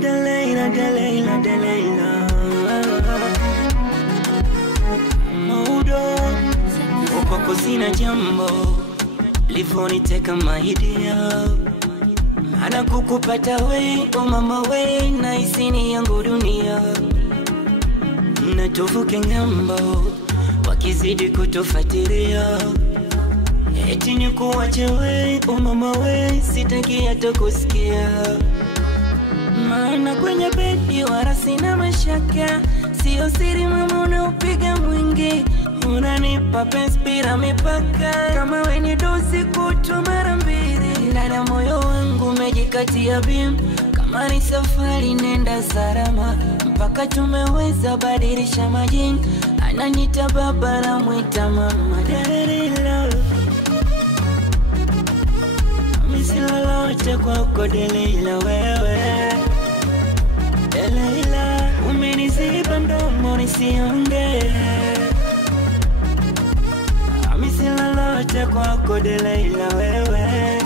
Delilah, Delilah, Delilah. Maudo uko sina jambo livoniteka mahidia. Ana kukupata we, oh mama we, na isini yangu dunia. Na tuvuke ngambo, wakizidi kutufatiria. Eti ni kuwache we, oh mama we, sitaki hata kusikia. Maana kwenye bedi wala sina mashaka. Sio siri mama unaupiga mwingi. Unanipa penzi bila mipaka. Kama we ni dozi kutu mara mbili. Ndani ya moyo wangu umejikatia bim. Kama ni safari nenda salama. Mpaka tumeweza badilisha majini. Ananita baba na mwita mama. Delilah, misi lolote kwako Delilah wewe. Delilah, umeniziba mdomo nisionge. Misi lolote kwako Delilah wewe.